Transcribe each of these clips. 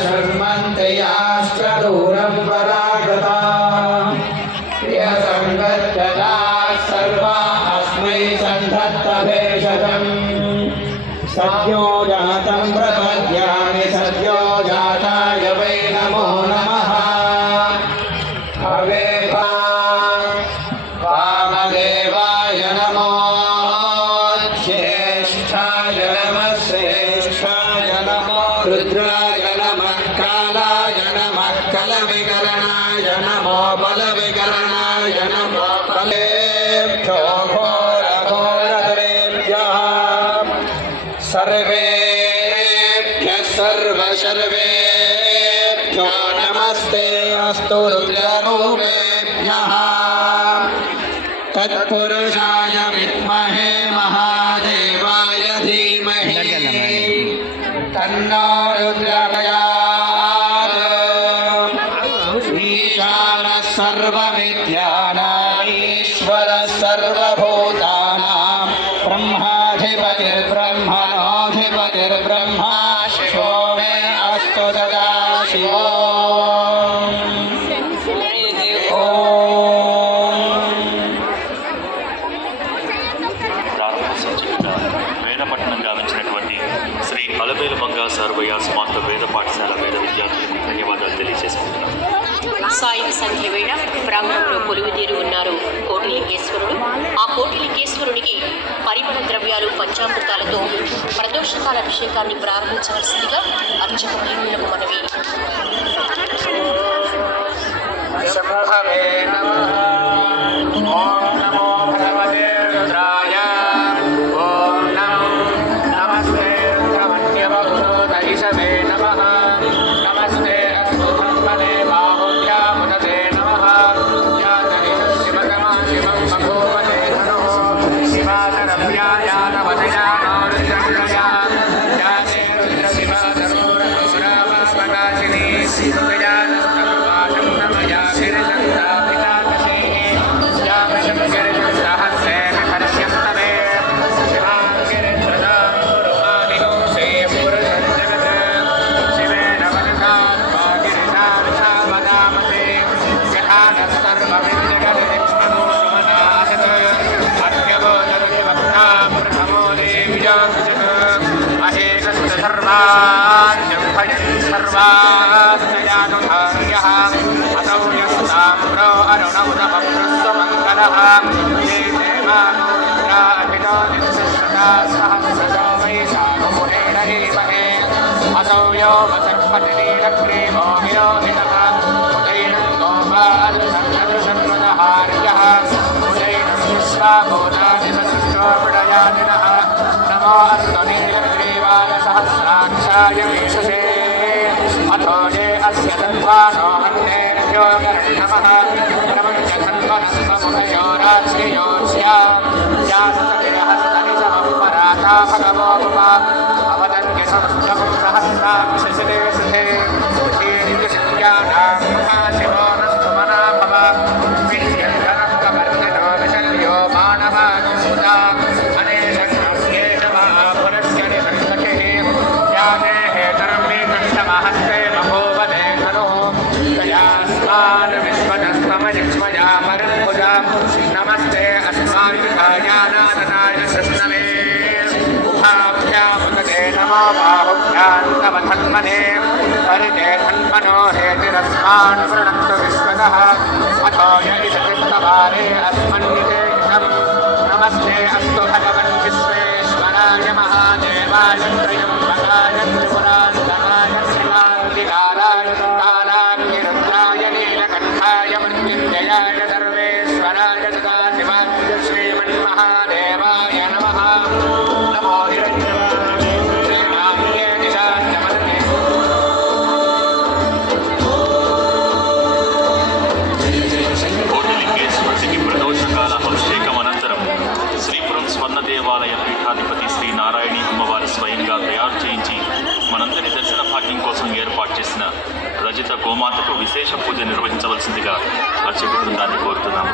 नमुपशर्मन्ति याश्च दूरं परागता कलविकरणाय नमो बलविकरणाय नमो बलेभ्यो घोरघोरधरेभ्यः सर्वेभ्यः सर्वसर्वेभ्यो नमस्ते अस्तु रुद्ररूपेभ्यः तत्पुरुषाय వేదపట్నం గావించినటువంటి శ్రీ అలబేలు మంగా సర్వయ్య స్మార్త వేద పాఠశాల వేద విద్యార్థులకు ధన్యవాదాలు తెలియజేసుకుంటున్నాను సాయం సంధ్య వేళ ప్రాంగణంలో కొలువు తీరు ఉన్నారు కోటిలింగేశ్వరుడు ఆ కోటిలింగేశ్వరుడికి పరిమళ ద్రవ్యాలు పంచామృతాలతో ప్రదోషకాల అభిషేకాన్ని ప్రారంభించవలసిందిగా అర్చక భీములకు మనవి. శంభవే నమః. ब्रह्मण्यं सर्वास्तयानुधार्यः असौ यस्ताम्रो अरुण उदमृस्वमङ्गलः ये देवानुराभिनोदिसदा सहस्रजो वैशाखमुनेन हेमहे असौ यो वसर्पतिनीलग्रीवो विरोधिनः उदैनं गोपादृशर्वदहार्यः उदैनं विश्वाभूत सहस्राक्षाय वीक्षसे अथो ये अस्य तद्वानो हन्तेर्यो नमः प्रपञ्च धन्वनस्तमुदयोराश्रियोऽस्या यास्तते हस्तनि समपराता धन्मने परिते धन्मनो हेतिरस्मान् वृणन्तु विश्वतः अथो य इषकृष्टवारे अस्मन्निते नमस्ते अस्तु भगवन् विश्वेश्वराय महादेवाय त्रयम्बकाय त्रिपुरान्तकाय శ్రీపురం దేవాలయ పీఠాధిపతి శ్రీ నారాయణి అమ్మవారు స్వయంగా తయారు చేయించి మనందరి దర్శన భాగ్యం కోసం ఏర్పాటు చేసిన రజిత గోమాతకు విశేష పూజ నిర్వహించవలసిందిగా అర్చక బృందాన్ని కోరుతున్నాము.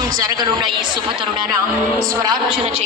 ప్రస్తుతం జరగనున్న ఈ శుభతరుణాన స్వరార్జన చే